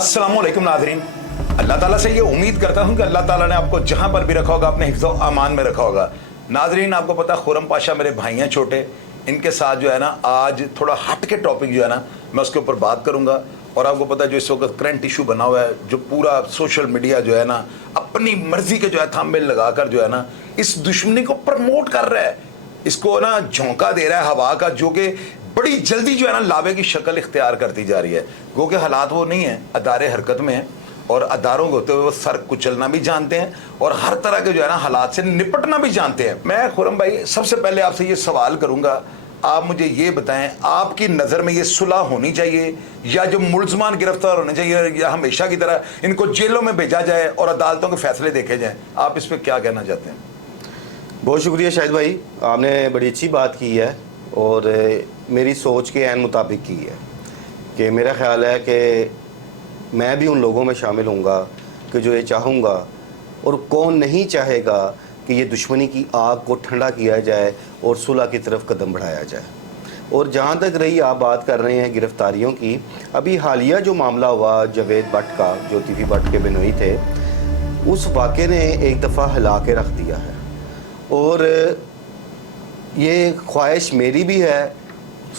अस्सलाम वालेकुम नाज़रीन। अल्लाह ताला से ये उम्मीद करता हूँ कि अल्लाह ताला ने आपको जहाँ पर भी रखा होगा अपने हिफ्ज़ व अमान में रखा होगा। नाज़रीन, आपको पता खुरम पाशा मेरे भाई हैं छोटे, इनके साथ जो है ना आज थोड़ा हट के टॉपिक जो है ना मैं उसके ऊपर बात करूँगा। और आपको पता है जो इस वक्त करंट इशू बना हुआ है, जो पूरा सोशल मीडिया जो है ना अपनी मर्जी के जो है थंबनेल लगाकर जो है ना इस दुश्मनी को प्रमोट कर रहा है, इसको ना झोंका दे रहा है हवा का, जो कि बड़ी जल्दी जो है ना लावे की शक्ल इख्तियार करती जा रही है। क्योंकि हालात वो नहीं है, अदारे हरकत में हैं और अदारों के होते हुए वो सर कुचलना भी जानते हैं और हर तरह के जो है ना हालात से निपटना भी जानते हैं। मैं खुरम भाई सबसे पहले आपसे ये सवाल करूंगा, आप मुझे ये बताएं, आपकी नज़र में ये सुलह होनी चाहिए या जो मुलजमान गिरफ्तार होने चाहिए या हमेशा की तरह इनको जेलों में भेजा जाए और अदालतों के फैसले देखे जाएं? आप इस पर क्या कहना चाहते हैं? बहुत शुक्रिया शाहिद भाई, आपने बड़ी अच्छी बात की है और मेरी सोच के ऐन मुताबिक की है कि मेरा ख़्याल है कि मैं भी उन लोगों में शामिल होऊंगा कि जो ये चाहूँगा, और कौन नहीं चाहेगा कि ये दुश्मनी की आग को ठंडा किया जाए और सुलह की तरफ कदम बढ़ाया जाए। और जहाँ तक रही आप बात कर रहे हैं गिरफ़्तारियों की, अभी हालिया जो मामला हुआ जावेद भट्ट का, जो तीफी भट्ट के बिनोई थे, उस वाक़े ने एक दफ़ा हिला के रख दिया है। और ये ख्वाहिश मेरी भी है,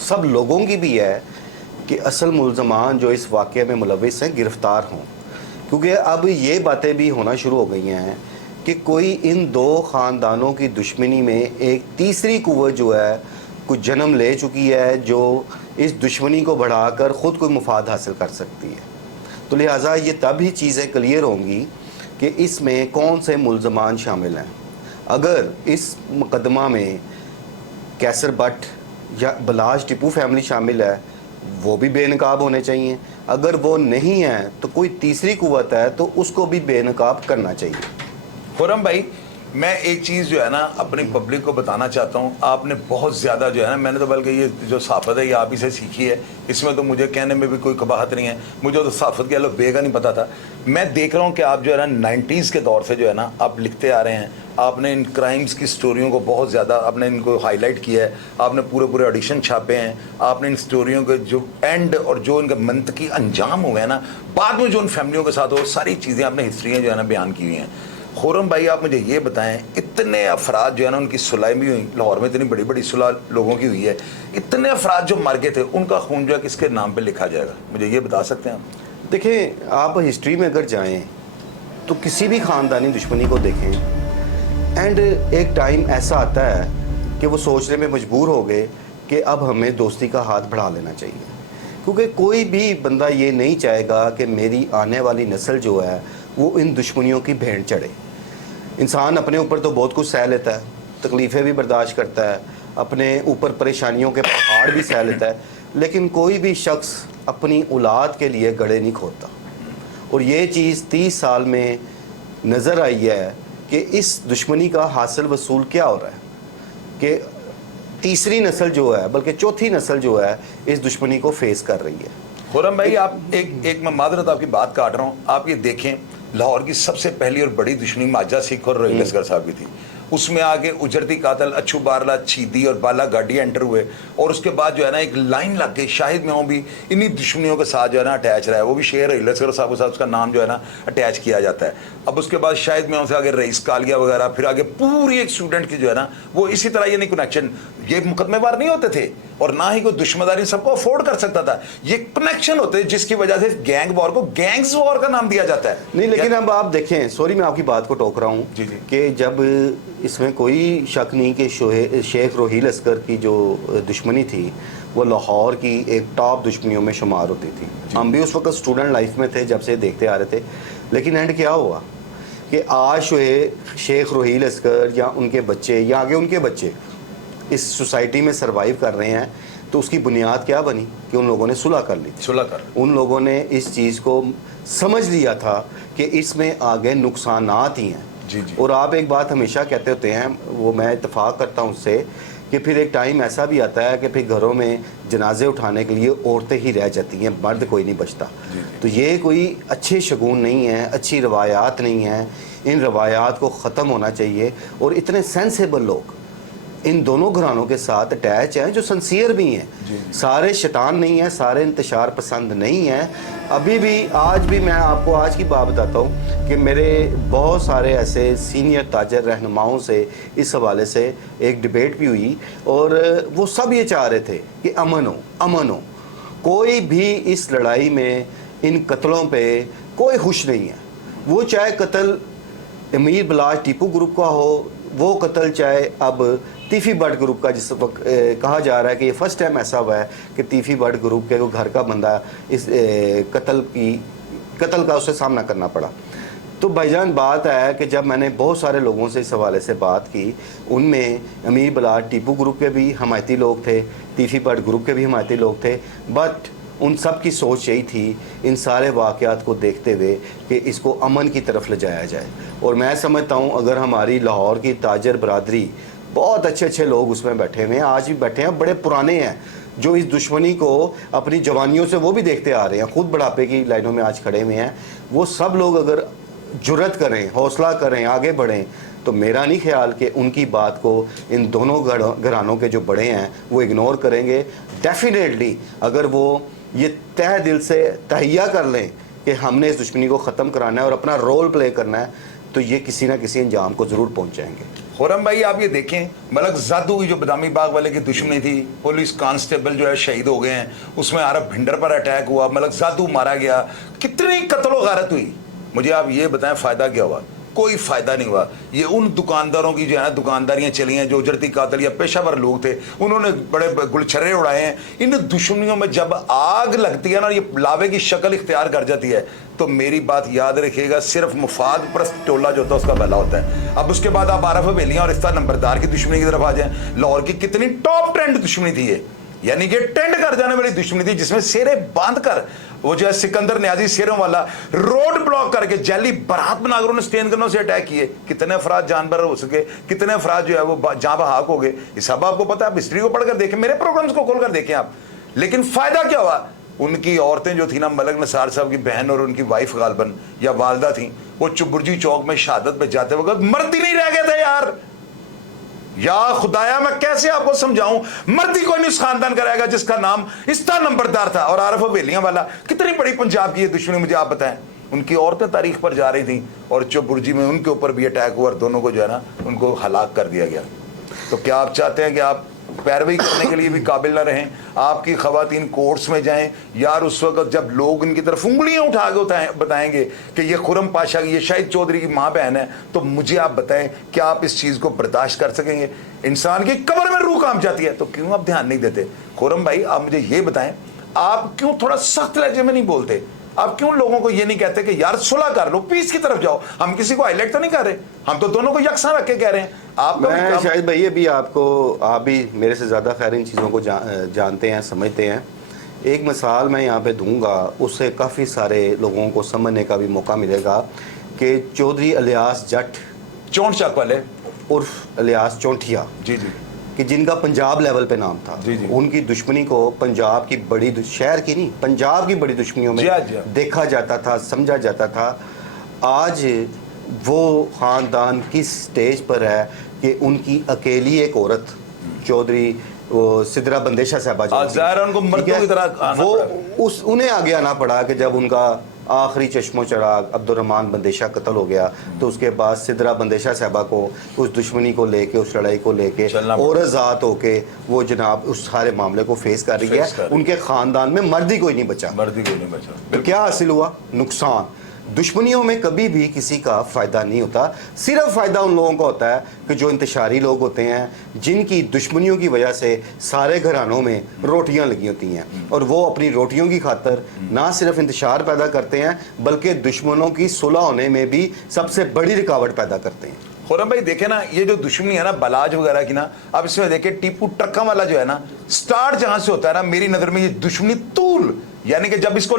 सब लोगों की भी है कि असल मुल्ज़मान जो इस वाक़े में मुलविस हैं गिरफ़्तार हों, क्योंकि अब ये बातें भी होना शुरू हो गई हैं कि कोई इन दो ख़ानदानों की दुश्मनी में एक तीसरी कुव्वत जो है कुछ जन्म ले चुकी है, जो इस दुश्मनी को बढ़ाकर ख़ुद कोई मुफाद हासिल कर सकती है। तो लिहाजा ये तब ही चीज़ें क्लियर होंगी कि इसमें कौन से मुल्ज़मान शामिल हैं। अगर इस मुकदमा में कैसर भट्ट या बलाश टिपू फैमिली शामिल है, वो भी बेनकाब होने चाहिए। अगर वो नहीं है तो कोई तीसरी कुव्वत है तो उसको भी बेनकाब करना चाहिए। खुरम भाई, मैं एक चीज़ जो है ना अपनी पब्लिक को बताना चाहता हूँ, आपने बहुत ज़्यादा जो है ना, मैंने तो बल्कि ये जो सहाफ़त है ये आप ही से सीखी है, इसमें तो मुझे कहने में भी कोई कबाहत नहीं है, मुझे तो सहाफ़त के बेगा नहीं पता था। मैं देख रहा हूँ कि आप जो है ना 90s के दौर से जो है ना आप लिखते आ रहे हैं, आपने इन क्राइम्स की स्टोरियों को बहुत ज़्यादा आपने इनको हाईलाइट किया है, आपने पूरे पूरे ऑडिशन छापे हैं, आपने इन स्टोरियों के जो एंड और जो इनके मंतकी अंजाम हुए हैं ना बाद में जो उन फैमिलियों के साथ हो, सारी चीज़ें आपने हिस्ट्रियाँ जो है ना बयान की हुई हैं। खुरम भाई, आप मुझे ये बताएं, इतने अफराद जो है ना उनकी सुलह भी हुई, लाहौर में इतनी बड़ी बड़ी सुलह लोगों की हुई है, इतने अफराद जो मर गए थे उनका खून जो है किसके नाम पे लिखा जाएगा, मुझे ये बता सकते हैं आप? देखें, आप हिस्ट्री में अगर जाएं तो किसी भी ख़ानदानी दुश्मनी को देखें एंड एक टाइम ऐसा आता है कि वो सोचने में मजबूर हो गए कि अब हमें दोस्ती का हाथ बढ़ा लेना चाहिए, क्योंकि कोई भी बंदा ये नहीं चाहेगा कि मेरी आने वाली नस्ल जो है वो इन दुश्मनियों की भेंट चढ़े। इंसान अपने ऊपर तो बहुत कुछ सह लेता है, तकलीफ़ें भी बर्दाश्त करता है, अपने ऊपर परेशानियों के पहाड़ भी सह लेता है, लेकिन कोई भी शख्स अपनी औलाद के लिए गड़े नहीं खोदता। और ये चीज़ 30 साल में नज़र आई है कि इस दुश्मनी का हासिल वसूल क्या हो रहा है कि तीसरी नस्ल जो है, बल्कि चौथी नस्ल जो है, इस दुश्मनी को फेस कर रही है। खुरम भाई, आप एक मैं मादरत आपकी बात काट रहा हूँ, आप ये देखें, लाहौर की सबसे पहली और बड़ी दुश्मनी माजा सिख और रोहिल असगर साहब की थी। उसमें आगे उजरती कातल अच्छू बारला, चीदी और बाला गाड़ी एंटर हुए और उसके बाद जो है ना एक लाइन लग गई। शाहिद में भी इन्हीं दुश्मनियों के साथ जो है ना अटैच रहा है, वो भी शेर रोहिल असगर साहब के साथ उसका नाम जो है ना अटैच किया जाता है। अब उसके बाद शाहिद में से आगे रईस कालिया वगैरह, फिर आगे पूरी एक स्टूडेंट की जो है ना वो इसी तरह, ये नहीं कनेक्शन, ये मुकदमेवार नहीं होते थे और ना ही कोई दुश्मनदारी सबको अफोर्ड कर सकता था, ये कनेक्शन होते जिसकी वजह से गैंग वॉर को गैंग्स वॉर का नाम दिया जाता है। नहीं, लेकिन अब आप देखें, सॉरी मैं आपकी बात को टोक रहा हूँ कि जब इसमें कोई शक नहीं कि शेख रोहिल असगर की जो दुश्मनी थी वो लाहौर की एक टॉप दुश्मनियों में शुमार होती थी। हम भी उस वक्त स्टूडेंट लाइफ में थे जब से देखते आ रहे थे, लेकिन एंड क्या हुआ कि आज शेख रोहिल असगर या उनके बच्चे या आगे उनके बच्चे इस सोसाइटी में सरवाइव कर रहे हैं, तो उसकी बुनियाद क्या बनी कि उन लोगों ने सुलह कर ली थी। सुलह कर उन लोगों ने इस चीज़ को समझ लिया था कि इसमें आगे नुकसानात ही हैं। जी। और आप एक बात हमेशा कहते होते हैं, वो मैं इत्तेफाक करता हूँ उससे, कि फिर एक टाइम ऐसा भी आता है कि फिर घरों में जनाजे उठाने के लिए औरतें ही रह जाती हैं, मर्द कोई नहीं बचता। तो ये कोई अच्छे शगुन नहीं है, अच्छी रवायात नहीं है, इन रवायात को ख़त्म होना चाहिए। और इतने सेंसेबल लोग इन दोनों घरानों के साथ अटैच हैं जो सिंसियर भी हैं, सारे शैतान नहीं हैं, सारे इंतशार पसंद नहीं हैं। अभी भी आज भी मैं आपको आज की बात बताता हूँ कि मेरे बहुत सारे ऐसे सीनियर ताजर रहनुमाओं से इस हवाले से एक डिबेट भी हुई और वो सब ये चाह रहे थे कि अमन हो। कोई भी इस लड़ाई में इन कत्लों पे कोई खुश नहीं है। वो चाहे कत्ल अमीर बलाज टीपू ग्रुप का हो, वो कत्ल चाहे अब तीफी बट ग्रुप का, जिस वक्त कहा जा रहा है कि ये फर्स्ट टाइम ऐसा हुआ है कि तीफी बट ग्रुप के घर का बंदा इस कत्ल का उसे सामना करना पड़ा। तो भाईजान बात है कि जब मैंने बहुत सारे लोगों से इस हवाले से बात की, उनमें अमीर बलाज टीपू ग्रुप के भी हमायती लोग थे, तीफी बट ग्रुप के भी हमायती लोग थे, बट उन सब की सोच यही थी इन सारे वाक़यात को देखते हुए कि इसको अमन की तरफ ले जाया जाए। और मैं समझता हूँ अगर हमारी लाहौर की ताजर बरादरी, बहुत अच्छे अच्छे लोग उसमें बैठे हुए हैं, आज भी बैठे हैं, बड़े पुराने हैं, जो इस दुश्मनी को अपनी जवानियों से वो भी देखते आ रहे हैं, खुद बुढ़ापे की लाइनों में आज खड़े हुए हैं। वो सब लोग अगर जुर्रत करें, हौसला करें, आगे बढ़ें, तो मेरा नहीं ख्याल कि उनकी बात को इन दोनों घरानों के जो बड़े हैं वो इग्नोर करेंगे। डेफिनेटली अगर वो ये तह दिल से तहैया कर लें कि हमने इस दुश्मनी को ख़त्म कराना है और अपना रोल प्ले करना है, तो ये किसी ना किसी अंजाम को ज़रूर पहुंचाएंगे। खुरम भाई आप ये देखें, मलक जादू की जो बदामी बाग वाले की दुश्मनी थी, पुलिस कांस्टेबल जो है शहीद हो गए हैं, उसमें आरब भिंडर पर अटैक हुआ, मलक जादू मारा गया, कितनी कत्लो गारत हुई। मुझे आप ये बताएं फ़ायदा क्या हुआ? कोई फ़ायदा नहीं हुआ। ये उन दुकानदारों की जो है ना दुकानदारियाँ चली हैं जो उजरती कातिल या पेशावर लोग थे, उन्होंने बड़े गुलछर्रे उड़ाए हैं। इन दुश्मनियों में जब आग लगती है ना, ये लावे की शक्ल इख्तियार कर जाती है, तो मेरी बात याद रखिएगा, सिर्फ मुफाद परस्त टोला जो होता है उसका भला होता है। अब उसके बाद आप आरफ हवेलियाँ और इफ्ता नंबरदार की दुश्मनी की तरफ आ जाएं। लाहौर की कितनी टॉप ट्रेंड दुश्मनी थी ये, यानी कि टेंड कर जाने वाली दुश्मनी थी, जिसमें सेरे बांध कर वो जो है सिकंदर न्याजी शेरों वाला रोड ब्लॉक करके जैली बारात बनाकर उन्होंने स्टेन गनों से अटैक किए। कितने अफराद जानबर हो सके, कितने अफराद जो है वो जाँ बहाक हो गए, ये सब आपको पता है। आप हिस्ट्री को पढ़कर देखें, मेरे प्रोग्राम्स को खोलकर देखें आप। लेकिन फायदा क्या हुआ? उनकी औरतें जो थी ना, मलक नसार साहब की बहन और उनकी वाइफ गालबन या वालदा थी, वो चुबुर्जी चौक में शहादत पे जाते वक्त मर्द ही नहीं रह गए थे यार। या खुदाया मैं कैसे आपको समझाऊं, मर्दी कोई नहीं उस खानदान का रहेगा जिसका नाम इफ्ता नंबरदार था और आरफ हवेलियां वाला। कितनी बड़ी पंजाब की ये दुश्मनी मुझे आप बताएं। उनकी औरतें तारीख पर जा रही थी और चौबुर्जी में उनके ऊपर भी अटैक हुआ और दोनों को जो है ना उनको हलाक कर दिया गया। तो क्या आप चाहते हैं कि आप पैरवी करने के लिए भी काबिल ना रहें? आपकी खवातीन कोर्ट्स में जाएं यार, उस वक्त जब लोग इनकी तरफ उंगलियां उठा के बताएंगे कि ये खुरम पाशा की, ये शाहिद चौधरी की माँ बहन है, तो मुझे आप बताएं क्या आप इस चीज़ को बर्दाश्त कर सकेंगे? इंसान की कब्र में रूह काम जाती है, तो क्यों आप ध्यान नहीं देते? खुरम भाई आप मुझे ये बताएं, आप क्यों थोड़ा सख्त लहजे में नहीं बोलते? आप क्यों लोगों को ये नहीं कहते कि यार सुलह कर लो, पीस की तरफ जाओ? हम किसी को हाईलाइट तो नहीं कर रहे, हम तो दोनों को यकसा रख के कह रहे हैं। मैं शायद भाई अभी आपको, आप भी मेरे से ज़्यादा खैर इन चीज़ों को जानते हैं, समझते हैं। एक मिसाल मैं यहाँ पे दूंगा, उससे काफ़ी सारे लोगों को समझने का भी मौका मिलेगा कि चौधरी अलियास जट चौंट चक वाले उर्फ अलियास चौंटिया, जी जी, कि जिनका पंजाब लेवल पे नाम था, जी जी, उनकी दुश्मनी को पंजाब की बड़ी शहर की नहीं, पंजाब की बड़ी दुश्मनियों में देखा जाता था, समझा जाता था। आज वो ख़ानदान किस स्टेज पर है कि उनकी अकेली एक औरत चौधरी वो सिद्रा बंदेशा साहबा उनको मर्दों की तरह वो उन्हें आगे आना पड़ा कि जब उनका आखिरी चश्मो चराग अब्दुर्रहमान बंदेशा कत्ल हो गया, तो उसके बाद सिद्रा बंदेशा साहबा को उस दुश्मनी को लेके, उस लड़ाई को लेके और आज़ाद होके वो जनाब उस सारे मामले को फेस कर रही है। उनके ख़ानदान में मर्दी कोई नहीं बचा, मर्दी कोई नहीं बचा। तो क्या हासिल हुआ? नुकसान। दुश्मनियों में कभी भी किसी का फ़ायदा नहीं होता, सिर्फ फ़ायदा उन लोगों का होता है कि जो इंतशारी लोग होते हैं, जिनकी दुश्मनियों की वजह से सारे घरानों में रोटियां लगी होती हैं, और वो अपनी रोटियों की खातर ना सिर्फ इंतशार पैदा करते हैं बल्कि दुश्मनों की सुलह होने में भी सबसे बड़ी रुकावट पैदा करते हैं। खुरम भाई देखे ना, ये जो दुश्मनी है ना बलाज वगैरह की ना, अब इसमें देखे टीपू ट्रक्का वाला जो है ना, स्टार्ट जहां से होता है ना, मेरी नज़र में ये दुश्मनी तू तूल, यानी कि जब इसको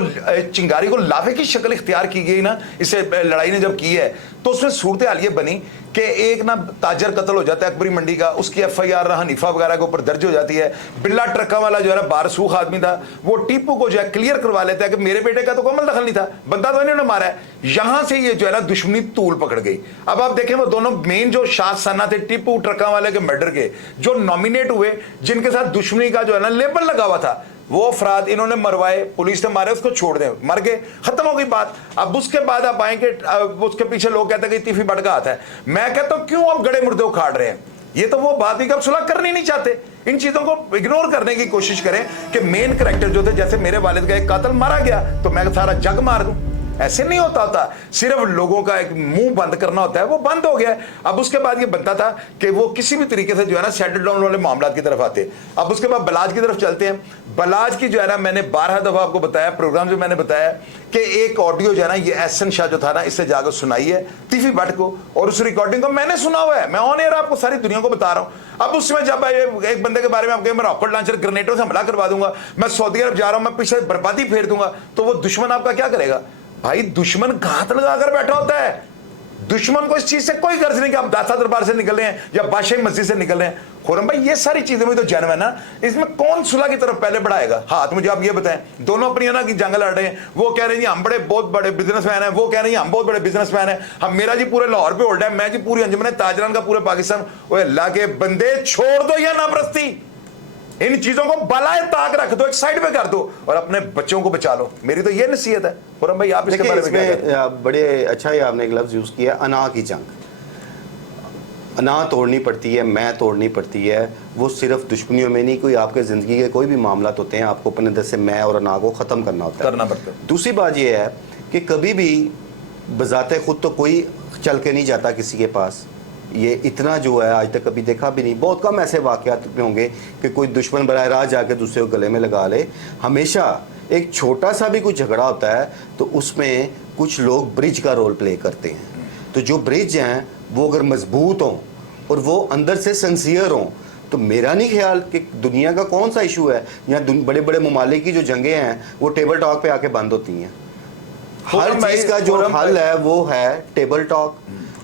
चिंगारी को लावे की शक्ल इख्तियार की गई ना, इसे लड़ाई ने जब की है, तो उसमें सूरत हाल ये बनी कि एक ना ताजर कत्ल हो जाता है अकबरी मंडी का, उसकी FIR हनीफा वगैरह के ऊपर दर्ज हो जाती है। बिल्ला ट्रक्का वाला जो है ना बारसूख आदमी था, वो टीपू को जो है क्लियर करवा लेता है कि मेरे बेटे का तो कोई दखल नहीं था, बंदा तो इन्होंने मारा है। यहां से ये जो है ना दुश्मनी तूल पकड़ गई। अब आप देखें वो दोनों मेन जो शासना थे टीपू ट्रक्का वाले के मर्डर के, जो नॉमिनेट हुए, जिनके साथ दुश्मनी का जो है ना लेबल लगा हुआ था, वो अफराद इन्होंने मरवाए, पुलिस ने मारे, उसको छोड़ दें, मर गए, खत्म हो गई बात। अब उसके बाद आप आएंगे, उसके पीछे लोग कहते हैं कि तीफी बट का हाथ है। मैं कहता हूं क्यों आप गड़े मुर्दे उखाड़ रहे हैं? ये तो वो बात ही कि आप सुलह करनी नहीं चाहते। इन चीजों को इग्नोर करने की कोशिश करें कि मेन कैरेक्टर जो थे, जैसे मेरे वालिद का एक कातिल मारा गया तो मैं सारा जग मार दूं, ऐसे नहीं होता। सिर्फ लोगों का एक मुंह बंद करना होता है, वो बंद हो गया। अब उसके बाद ये बनता था कि वो किसी भी तरीके से जो है ना सेटल डाउन वाले मामला की तरफ आते। अब उसके बाद बलाज की तरफ चलते हैं। बलाज की जो है ना, मैंने 12 दफा आपको बताया प्रोग्राम में, मैंने बताया कि एक ऑडियो जो है ना, ये एहसन शाह जो था ना, इससे जाकर सुनाई है तीफी भट्ट को, और उस रिकॉर्डिंग को मैंने सुना हुआ है, मैं ऑन एयर आपको सारी दुनिया को बता रहा हूं। अब उसमें जब एक बंदे के बारे में आपके मैं रॉकेट लॉन्चर ग्रेनेडों से हमला करवा दूंगा, मैं सऊदी अरब जा रहा हूं, मैं पीछे बर्बादी फेर दूंगा, तो वो दुश्मन आपका क्या करेगा? भाई दुश्मन घात लगाकर बैठा होता है। दुश्मन को इस चीज से कोई गर्ज नहीं कि आप दासा दरबार से निकल रहे हैं या बादशाही मस्जिद से निकल रहे हैं। खुरम भाई ये सारी चीजें में तो जन्म है ना, इसमें कौन सुलह की तरफ पहले बढ़ाएगा हाथ? मुझे आप ये बताएं। दोनों अपनी ना की जंग लड़ रहे हैं, वो कह रहे हैं हम बहुत बड़े बिजनेसमैन हैं, वो कह रहे हैं हम बहुत बड़े बिजनेसमैन हैं, हम मेरा जी पूरे लाहौर पे होल्ड है, मैं जी पूरी अंजुमन ताजरान का पूरे पाकिस्तान। वो अल्लाह के बंदे छोड़ दो या नापरस्ती, इन चीजों को बलाए ताक रख दो, एक साइड पे कर दो और अपने बच्चों को बचा लो। मेरी तो ये नसीहत है। खुरम भाई आप इसके बारे में क्या कहते हैं? बड़े अच्छा ही आपने एक लफ्ज यूज किया, अना की जंग। अना तोड़नी पड़ती है, मैं तोड़नी पड़ती है। वो सिर्फ दुश्मनियों में नहीं, कोई आपके ज़िंदगी के कोई भी मामला होते हैं, आपको अपने अंदर से मैं और अना को ख़त्म करना होता है, करना पड़ता है। दूसरी बात ये है कि कभी भी बजाते खुद तो कोई चल के नहीं जाता किसी के पास। ये इतना जो है आज तक कभी देखा भी नहीं। बहुत कम ऐसे वाक़यात में होंगे कि कोई दुश्मन बराह राह जाके दूसरे को गले में लगा ले। हमेशा एक छोटा सा भी कुछ झगड़ा होता है तो उसमें कुछ लोग ब्रिज का रोल प्ले करते हैं। तो जो ब्रिज हैं वो अगर मजबूत हों और वो अंदर से सिंसियर हों, तो मेरा नहीं ख्याल कि दुनिया का कौन सा इशू है यहाँ बड़े बड़े ममालिक की जो जंगें हैं वो टेबल टॉक पे आके बंद होती हैं। हर चीज़ का जो हल है वो है टेबल टॉक,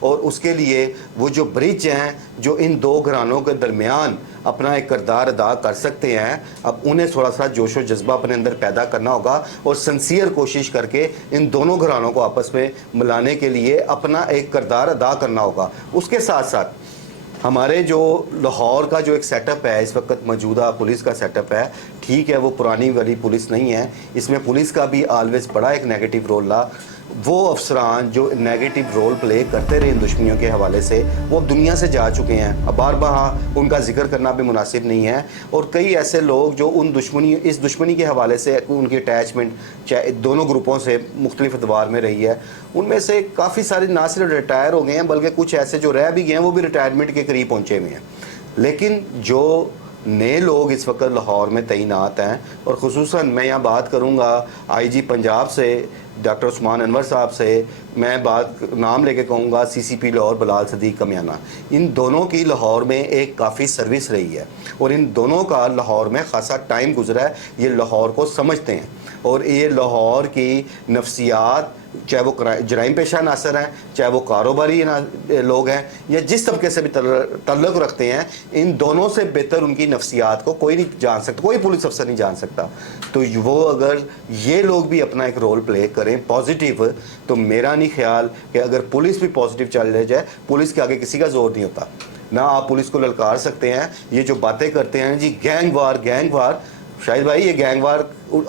और उसके लिए वो जो ब्रिज हैं जो इन दो घरानों के दरमियान अपना एक किरदार अदा कर सकते हैं, अब उन्हें थोड़ा सा जोश व जज्बा अपने अंदर पैदा करना होगा और सिंसियर कोशिश करके इन दोनों घरानों को आपस में मिलाने के लिए अपना एक किरदार अदा करना होगा। उसके साथ साथ हमारे जो लाहौर का जो एक सेटअप है इस वक्त मौजूदा पुलिस का सेटअप है, ठीक है वो पुरानी वाली पुलिस नहीं है, इसमें पुलिस का भी ऑलवेज बड़ा एक नेगेटिव रोल रहा। वो अफसरान जो नेगेटिव रोल प्ले करते रहे इन दुश्मनियों के हवाले से, वो अब दुनिया से जा चुके हैं। अब बार बार उनका जिक्र करना भी मुनासिब नहीं है। और कई ऐसे लोग जो उन दुश्मनी इस दुश्मनी के हवाले से उनकी अटैचमेंट चाहे दोनों ग्रुपों से मुख्तलिफ अदवार में रही है, उनमें से काफ़ी सारे ना सिर्फ रिटायर हो गए हैं बल्कि कुछ ऐसे जो रह भी गए हैं वो भी रिटायरमेंट के करीब पहुँचे हुए हैं। लेकिन जो नए लोग इस वक्त लाहौर में तैनात हैं, और ख़ुसूसन मैं यहाँ बात करूँगा IG पंजाब से डॉक्टर उस्मान अनवर साहब से, मैं बात नाम लेके कहूँगा CCP लाहौर बिलाल सदीक कमियाना, इन दोनों की लाहौर में एक काफ़ी सर्विस रही है और इन दोनों का लाहौर में ख़ासा टाइम गुजरा है। ये लाहौर को समझते हैं और ये लाहौर की नफ्सियात, चाहे वो जराइम पेशा नासर हैं, चाहे वो कारोबारी लोग हैं या जिस तबके से भी तल्लुक़ रखते हैं, इन दोनों से बेहतर उनकी नफ्सियात को कोई नहीं जान सकता, कोई पुलिस अफसर नहीं जान सकता। तो वो अगर ये लोग भी अपना एक रोल प्ले करें पॉजिटिव, तो मेरा नहीं ख्याल कि अगर पुलिस भी पॉजिटिव चल जाए, पुलिस के आगे किसी का जोर नहीं होता ना। आप पुलिस को ललकार सकते हैं। ये जो बातें करते हैं जी गैंग वार, शाहिद भाई ये गैंग वार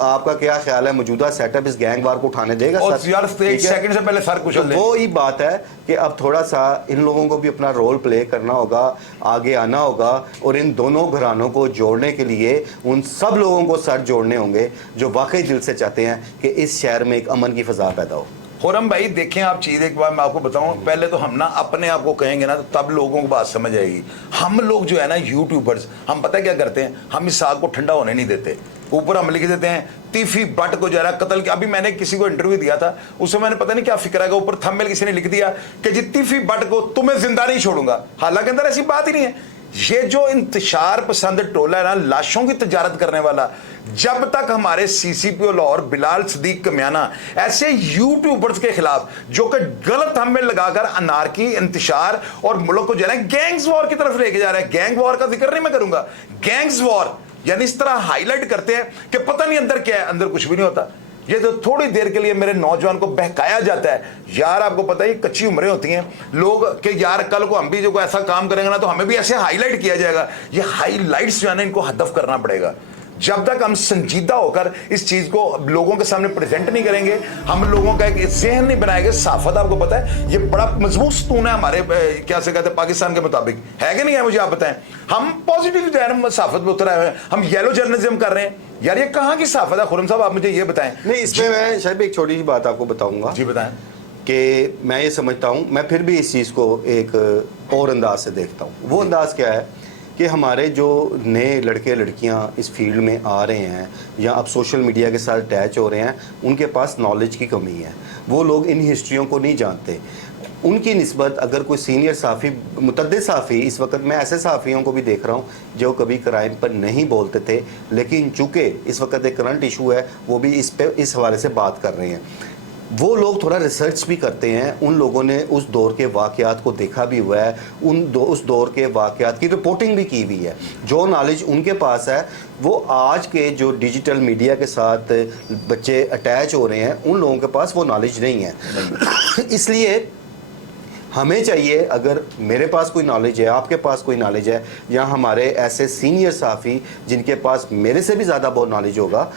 आपका क्या ख्याल है? मौजूदा सेटअप इस गैंग वार को उठाने देगा? यार एक सेकंड से पहले सर कुचल दे। वो ही बात है कि अब थोड़ा सा इन लोगों को भी अपना रोल प्ले करना होगा, आगे आना होगा और इन दोनों घरानों को जोड़ने के लिए उन सब लोगों को सर जोड़ने होंगे जो वाकई दिल से चाहते हैं कि इस शहर में एक अमन की फ़ज़ा पैदा हो। खुरम भाई देखें आप चीज़ एक बार मैं आपको बताऊं, पहले तो हम ना अपने आप को कहेंगे ना तो तब लोगों को बात समझ आएगी। हम लोग जो है ना यूट्यूबर्स, हम पता क्या करते हैं, हम इस आग को ठंडा होने नहीं देते, ऊपर हम लिख देते हैं तीफी भट्ट को जो है कत्ल किया। अभी मैंने किसी को इंटरव्यू दिया था, उसमें मैंने पता नहीं क्या फिक्र है, ऊपर थंबनेल किसी ने लिख दिया कि जी तीफी भट्ट को तुम्हें जिंदा नहीं छोड़ूंगा। हालांकि अंदर ऐसी बात ही नहीं है। ये जो इंतशार पसंद टोला है ना, लाशों की तजारत करने वाला, जब तक हमारे सीसीपीओ लाहौर बिलाल सदीक कमियाना ऐसे यूट्यूबर्स के खिलाफ जो कि गलत हमें लगाकर अनारकी, इंतशार और मुल्क को जो है गैंग्स वॉर की तरफ लेके जा रहे हैं, गैंग वॉर का जिक्र नहीं मैं करूंगा, गैंग्स वॉर यानी इस तरह हाईलाइट करते हैं कि पता नहीं अंदर क्या है, अंदर कुछ भी नहीं होता। ये तो थोड़ी देर के लिए मेरे नौजवान को बहकाया जाता है। यार आपको पता है कच्ची उम्रें होती हैं लोग कि यार कल को हम भी जो ऐसा काम करेंगे ना तो हमें भी ऐसे हाईलाइट किया जाएगा। ये हाईलाइट्स जो है ना इनको हदफ करना पड़ेगा। जब तक हम संजीदा होकर इस चीज को लोगों के सामने प्रेजेंट नहीं करेंगे, हम लोगों का एक जहन नहीं बनाएंगे। साफत आपको पता है ये बड़ा मजबूत स्तून है हमारे क्या से कहते हैं पाकिस्तान के मुताबिक, है कि नहीं है? मुझे आप बताएं। हम पॉजिटिव जो है ना साफत पे उतर आए हैं, हम येलो जर्नलिज्म कर रहे हैं। यार ये कहाँ की साफत है खुरम साहब, आप मुझे ये बताएं। नहीं, इसमें मैं शायद एक छोटी सी बात आपको बताऊंगा। जी बताएं। कि मैं ये समझता हूँ, मैं फिर भी इस चीज़ को एक और अंदाज से देखता हूँ। वो अंदाज क्या है कि हमारे जो नए लड़के लड़कियां इस फील्ड में आ रहे हैं या अब सोशल मीडिया के साथ अटैच हो रहे हैं, उनके पास नॉलेज की कमी है। वो लोग इन हिस्ट्रियों को नहीं जानते। उनकी निस्बत अगर कोई सीनियर साफ़ी, मुतद्दिद साफ़ी, इस वक्त मैं ऐसे साफ़ियों को भी देख रहा हूँ जो कभी क्राइम पर नहीं बोलते थे, लेकिन चूँकि इस वक्त एक करंट इशू है, वो भी इस हवाले से बात कर रहे हैं। वो लोग थोड़ा रिसर्च भी करते हैं, उन लोगों ने उस दौर के वाक़यात को देखा भी हुआ है, उस दौर के वाक़यात की रिपोर्टिंग भी की हुई है। जो नॉलेज उनके पास है वो आज के जो डिजिटल मीडिया के साथ बच्चे अटैच हो रहे हैं, उन लोगों के पास वो नॉलेज नहीं है। इसलिए हमें चाहिए, अगर मेरे पास कोई नॉलेज है, आपके पास कोई नॉलेज है, या हमारे ऐसे सीनियर साफ़ी जिनके पास मेरे से भी ज़्यादा बहुत नॉलेज होगा,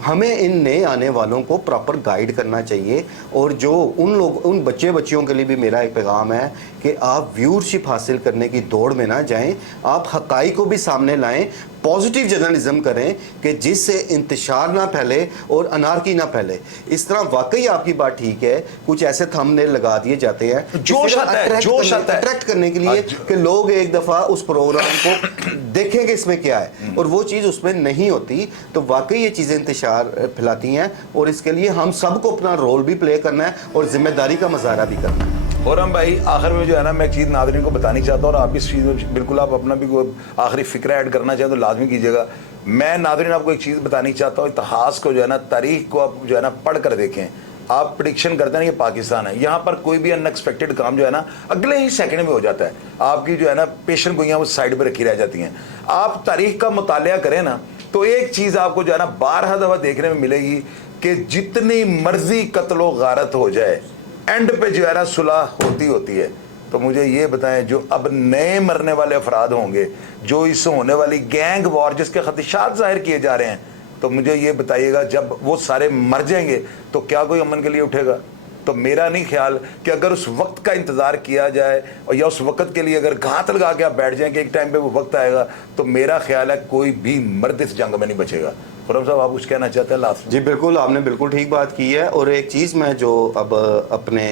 हमें इन नए आने वालों को प्रॉपर गाइड करना चाहिए। और जो उन बच्चियों के लिए भी मेरा एक पैगाम है कि आप व्यूअरशिप हासिल करने की दौड़ में ना जाएं, आप हक़ाइक़ को भी सामने लाएं, पॉजिटिव जर्नलिज्म करें कि जिससे इंतशार ना फैले और अनारकी ना फैले। इस तरह वाकई आपकी बात ठीक है, कुछ ऐसे थंबनेल लगा दिए जाते हैं जोश आता है अट्रैक्ट करने के लिए कि लोग एक दफ़ा उस प्रोग्राम को देखें कि इसमें क्या है, और वो चीज़ उसमें नहीं होती। तो वाकई ये चीज़ें इंतशार फैलाती हैं, और इसके लिए हम सबको अपना रोल भी प्ले करना है और जिम्मेदारी का मुजाहरा भी करना है। और हम भाई आखिर में जो है ना मैं एक चीज़ नाज़रीन को बतानी चाहता हूँ, और आप इस चीज़ में बिल्कुल आप अपना भी कोई आखिरी फिक्र ऐड करना चाहें तो लाजमी कीजिएगा। मैं नाज़रीन आपको एक चीज़ बतानी चाहता हूँ, इतिहास को जो है ना, तारीख को आप जो है ना पढ़ कर देखें। आप प्रिडिक्शन करते हैं ना ये पाकिस्तान है, यहाँ पर कोई भी अनएक्सपेक्टेड काम जो है ना अगले ही सेकंड में हो जाता है। आपकी जो है ना पेशेंट गोइयाँ वो साइड पर रखी रह जाती हैं। आप तारीख का मुतालिया करें ना तो एक चीज़ आपको जो है ना 12 दफ़ा देखने में मिलेगी कि जितनी मर्जी कत्लो गारत हो जाए, एंड पे जो है ना सुलह होती है। तो मुझे ये बताएं, जो अब नए मरने वाले अफराद होंगे, जो इस होने वाली गैंग वॉर जिसके खदशात जाहिर किए जा रहे हैं, तो मुझे ये बताइएगा जब वो सारे मर जाएंगे तो क्या कोई अमन के लिए उठेगा? तो मेरा नहीं ख्याल कि अगर उस वक्त का इंतज़ार किया जाए और या उस वक्त के लिए अगर घात लगा के आप बैठ जाएं कि एक टाइम पे वो वक्त आएगा, तो मेरा ख्याल है कोई भी मर्द इस जंग में नहीं बचेगा। खुरम साहब आप कुछ कहना चाहते हैं लास्ट? जी बिल्कुल, आपने बिल्कुल ठीक बात की है। और एक चीज़ मैं जो अब अपने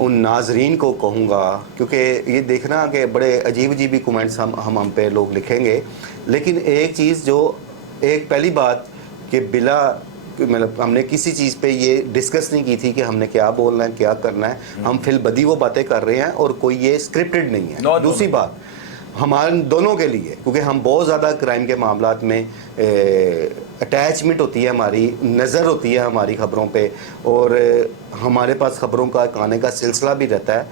उन नाजरीन को कहूँगा, क्योंकि ये देखना कि बड़े अजीब अजीब कमेंट्स हम पे लोग लिखेंगे, लेकिन एक चीज़ जो एक पहली बात कि बिला मतलब हमने किसी चीज़ पे ये डिस्कस नहीं की थी कि हमने क्या बोलना है, क्या करना है। हम फिल बदी वो बातें कर रहे हैं और कोई ये स्क्रिप्टेड नहीं है। दूसरी बात हमारे दोनों के लिए, क्योंकि हम बहुत ज़्यादा क्राइम के मामलात में अटैचमेंट होती है, हमारी नज़र होती है हमारी ख़बरों पे, और हमारे पास ख़बरों का आने का सिलसिला भी रहता है।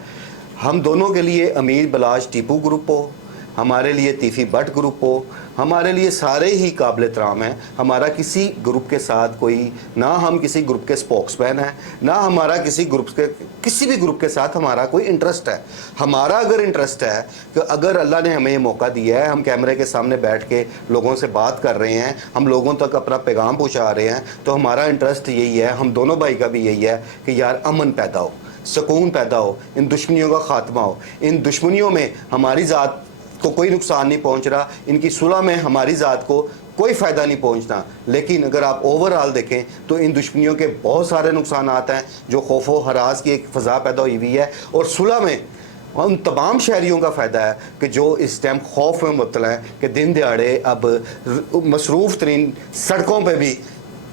हम दोनों के लिए अमीर बलाज टीपू ग्रुप हो, हमारे लिए तीफ़ी भट्ट ग्रुप हो, हमारे लिए सारे ही काबिल एहतराम हैं। हमारा किसी ग्रुप के साथ कोई, ना हम किसी ग्रुप के स्पोक्समैन हैं, ना हमारा किसी भी ग्रुप के साथ हमारा कोई इंटरेस्ट है। हमारा अगर इंटरेस्ट है कि अगर अल्लाह ने हमें ये मौका दिया है, हम कैमरे के सामने बैठ के लोगों से बात कर रहे हैं, हम लोगों तक अपना पैगाम पहुँचा रहे हैं, तो हमारा इंटरेस्ट यही है, हम दोनों भाई का भी यही है कि यार अमन पैदा हो, सुकून पैदा हो, इन दुश्मनियों का ख़ात्मा हो। इन दुश्मनियों में हमारी ज़ात को कोई नुकसान नहीं पहुंच रहा, इनकी सुलह में हमारी ज़ात को कोई फ़ायदा नहीं पहुंचना। लेकिन अगर आप ओवरऑल देखें तो इन दुश्मनियों के बहुत सारे नुकसान हैं, जो खौफ व हरास की एक फ़ज़ा पैदा हुई है, और सुलह में उन तमाम शहरियों का फ़ायदा है कि जो इस टाइम खौफ में मुब्तला हैं कि दिन दिहाड़े अब मसरूफ़ तरीन सड़कों पर भी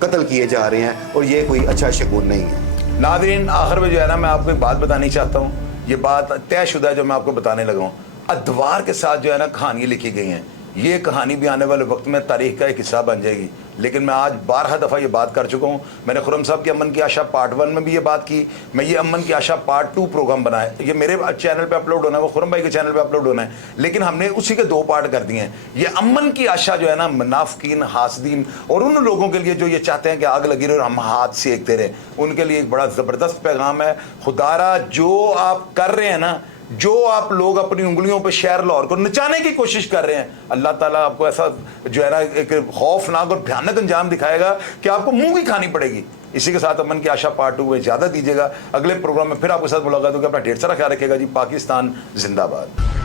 कत्ल किए जा रहे हैं, और ये कोई अच्छा शगुन नहीं है। नाज़रीन आखिर में जो है ना मैं आपको एक बात बतानी चाहता हूँ, ये बात तयशुदा जो मैं आपको बताने लगा हूँ। ادوار کے ساتھ جو ہے نا کہانی لکھی گئی ہیں. یہ کہانی بھی آنے والے وقت میں تاریخ کا ایک حصہ بن جائے گی. لیکن میں آج 12 دفعہ یہ بات کر چکا ہوں. میں نے خرم صاحب کی امن کی آشا پارٹ 1 میں بھی یہ بات کی. میں یہ امن کی آشا پارٹ 2 پروگرام بنایا, یہ میرے چینل پہ اپلوڈ ہونا ہے, وہ خرم بھائی کے چینل پہ اپلوڈ ہونا ہے. لیکن ہم نے اسی کے 2 پارٹ کر دیے ہیں. یہ امن کی آشا جو ہے نا منافقین, حاسدین اور ان لوگوں کے لیے جو یہ چاہتے ہیں کہ آگ لگی رہے اور ہم ہاتھ سیکتے رہے, ان کے لیے ایک بڑا زبردست پیغام ہے. خدارا جو آپ کر رہے ہیں نا, جو آپ لوگ اپنی انگلیوں پہ شہر لاہور کو نچانے کی کوشش کر رہے ہیں, اللہ تعالیٰ آپ کو ایسا جو ہے نا ایک خوفناک اور بھیانک انجام دکھائے گا کہ آپ کو منہ کی کھانی پڑے گی. اسی کے ساتھ امن کی آشا پارٹ 2 میں اجازت دیجیے گا. اگلے پروگرام میں پھر آپ کے ساتھ ملاقات ہوگی. اپنا ڈھیر سارا خیال رکھے گا جی. پاکستان زندہ باد.